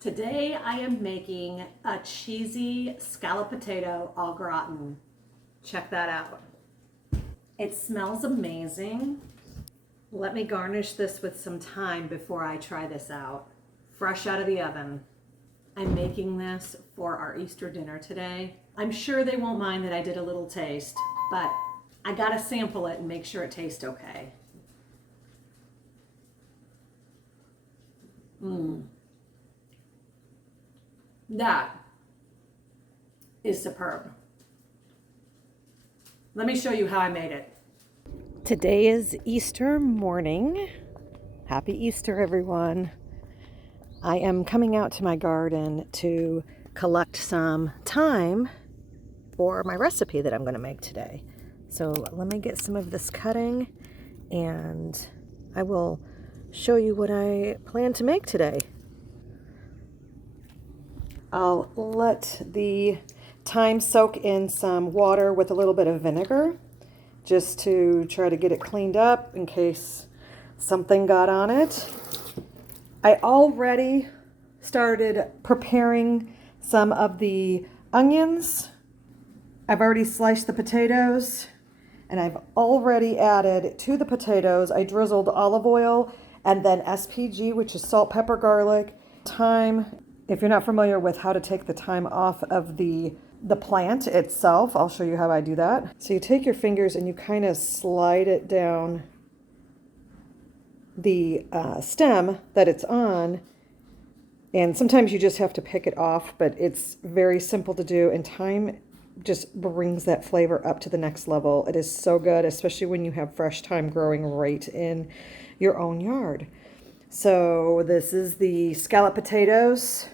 Today I am making a cheesy scalloped potato au gratin. Check that out. It smells amazing. Let me garnish this with some thyme before I try this out. Fresh out of the oven. I'm making this for our Easter dinner today. I'm sure they won't mind that I did a little taste, but I gotta sample it and make sure it tastes okay. That is superb. Let me show you how I made it. Today is Easter morning. Happy Easter, everyone. I am coming out to my garden to collect some thyme for my recipe that I'm going to make today. So let me get some of this cutting and I will show you what I plan to make today. I'll let the thyme soak in some water with a little bit of vinegar just to try to get it cleaned up in case something got on it. I already started preparing some of the onions. I've already sliced the potatoes and I've already added to the potatoes, I drizzled olive oil and then SPG, which is salt, pepper, garlic, thyme. If you're not familiar with how to take the thyme off of the plant itself, I'll show you how I do that. So you take your fingers and you kind of slide it down the stem that it's on. And sometimes you just have to pick it off, but it's very simple to do. And thyme just brings that flavor up to the next level. It is so good, especially when you have fresh thyme growing right in your own yard. So this is the scalloped potatoes.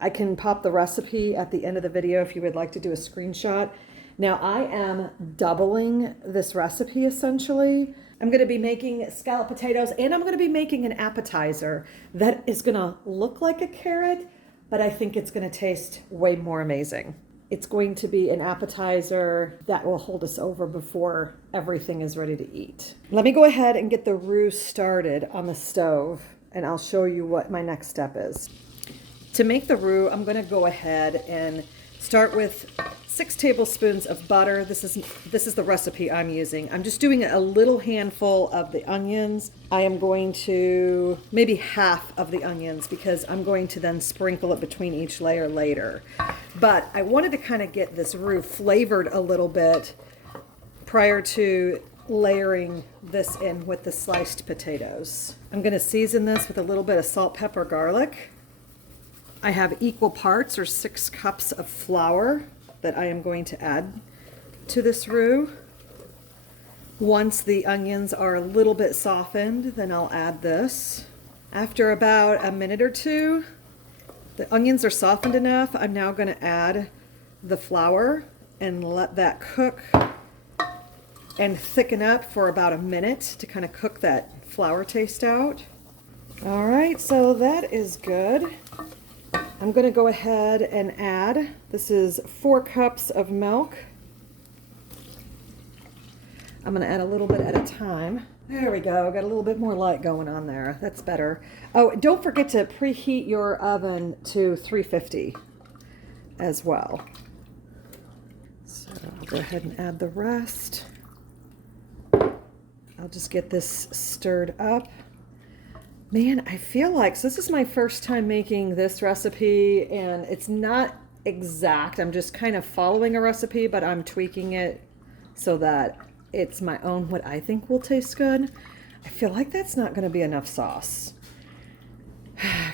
I can pop the recipe at the end of the video if you would like to do a screenshot. Now I am doubling this recipe essentially. I'm going to be making scalloped potatoes and I'm going to be making an appetizer that is going to look like a carrot, but I think it's going to taste way more amazing. It's going to be an appetizer that will hold us over before everything is ready to eat. Let me go ahead and get the roux started on the stove and I'll show you what my next step is. To make the roux, I'm going to go ahead and start with 6 tablespoons of butter. This is the recipe I'm using. I'm just doing a little handful of the onions. I am going to maybe half of the onions because I'm going to then sprinkle it between each layer later. But I wanted to kind of get this roux flavored a little bit prior to layering this in with the sliced potatoes. I'm going to season this with a little bit of salt, pepper, garlic. I have equal parts or 6 cups of flour that I am going to add to this roux. Once the onions are a little bit softened, then I'll add this. After about a minute or two, the onions are softened enough. I'm now going to add the flour and let that cook and thicken up for about a minute to kind of cook that flour taste out. All right, so that is good. I'm going to go ahead and add, this is 4 cups of milk. I'm going to add a little bit at a time. There we go, got a little bit more light going on there. That's better. Oh, don't forget to preheat your oven to 350 as well. So I'll go ahead and add the rest. I'll just get this stirred up. Man, I feel like, so this is my first time making this recipe and it's not exact. I'm just kind of following a recipe, but I'm tweaking it so that it's my own, what I think will taste good. I feel like that's not going to be enough sauce.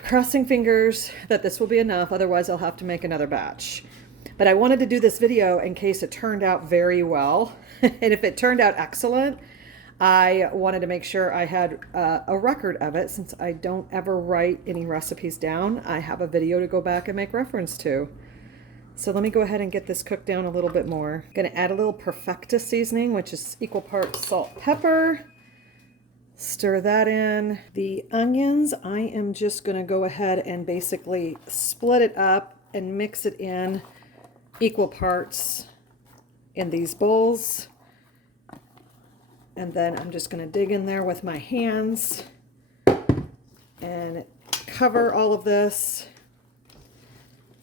Crossing fingers that this will be enough, otherwise I'll have to make another batch. But I wanted to do this video in case it turned out very well. And if it turned out excellent, I wanted to make sure I had a record of it. Since I don't ever write any recipes down, I have a video to go back and make reference to. So let me go ahead and get this cooked down a little bit more. I'm going to add a little perfecta seasoning, which is equal parts salt, pepper. Stir that in. The onions, I am just going to go ahead and basically split it up and mix it in equal parts in these bowls. And then I'm just going to dig in there with my hands and cover all of this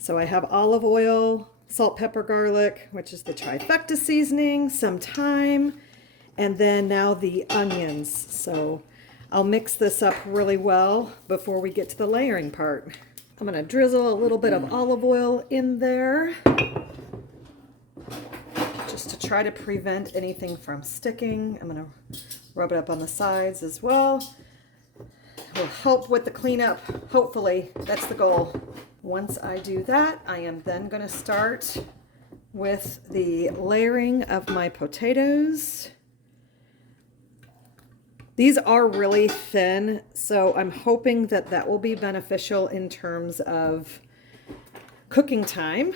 So I have olive oil, salt, pepper, garlic, which is the trifecta seasoning, some thyme, and then now the onions. So I'll mix this up really well before we get to the layering part. I'm gonna drizzle a little bit of olive oil in there just to try to prevent anything from sticking. I'm gonna rub it up on the sides as well. Will help with the cleanup, hopefully. That's the goal. Once I do that, I am then going to start with the layering of my potatoes. These are really thin, so I'm hoping that that will be beneficial in terms of cooking time.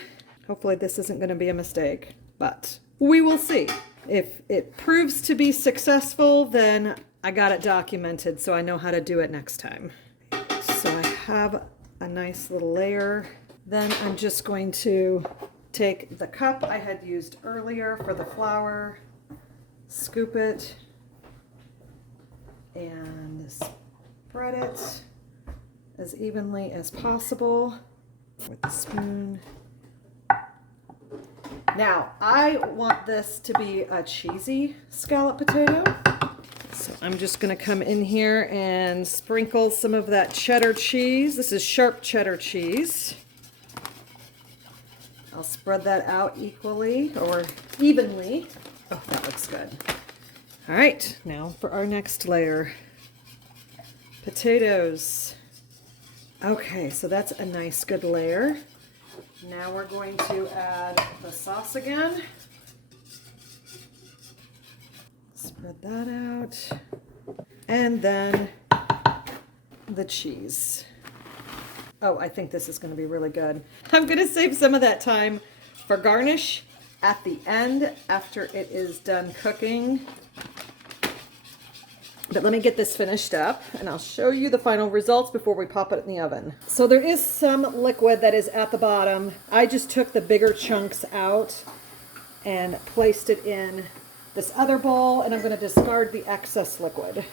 Hopefully this isn't going to be a mistake, but we will see. If it proves to be successful, then I got it documented, so I know how to do it next time. So I have a nice little layer. Then I'm just going to take the cup I had used earlier for the flour, scoop it, and spread it as evenly as possible with the spoon. Now, I want this to be a cheesy scallop potato. So I'm just going to come in here and sprinkle some of that cheddar cheese. This is sharp cheddar cheese. I'll spread that out equally or evenly. Oh, that looks good. All right, now for our next layer. Potatoes. Okay, so that's a nice good layer. Now we're going to add the sauce again. Spread that out. And then the cheese. Oh, I think this is going to be really good. I'm going to save some of that time for garnish at the end after it is done cooking. But let me get this finished up and I'll show you the final results before we pop it in the oven. So there is some liquid that is at the bottom. I just took the bigger chunks out and placed it in this other bowl, and I'm going to discard the excess liquid.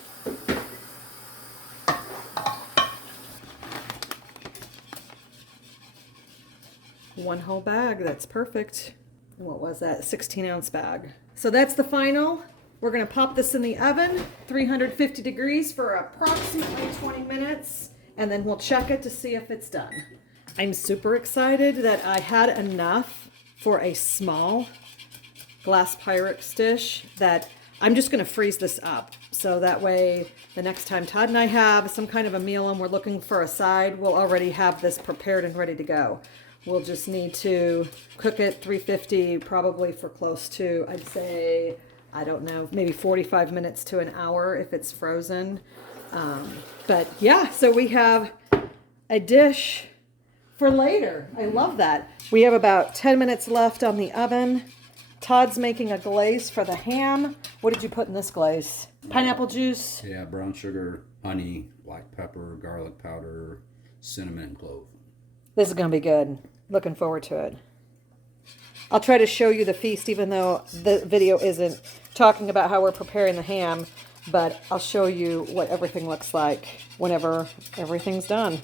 One whole bag, that's perfect. What was that? 16-ounce bag. So that's the final. We're going to pop this in the oven, 350 degrees for approximately 20 minutes, and then we'll check it to see if it's done. I'm super excited that I had enough for a small glass Pyrex dish that I'm just going to freeze this up. So that way the next time Todd and I have some kind of a meal and we're looking for a side, we'll already have this prepared and ready to go. We'll just need to cook it 350 probably for close to, I'd say, I don't know, maybe 45 minutes to an hour if it's frozen. But yeah, so we have a dish for later. I love that. We have about 10 minutes left on the oven. Todd's making a glaze for the ham. What did you put in this glaze? Pineapple juice? Yeah, brown sugar, honey, black pepper, garlic powder, cinnamon, and clove. This is going to be good. Looking forward to it. I'll try to show you the feast even though the video isn't talking about how we're preparing the ham, but I'll show you what everything looks like whenever everything's done.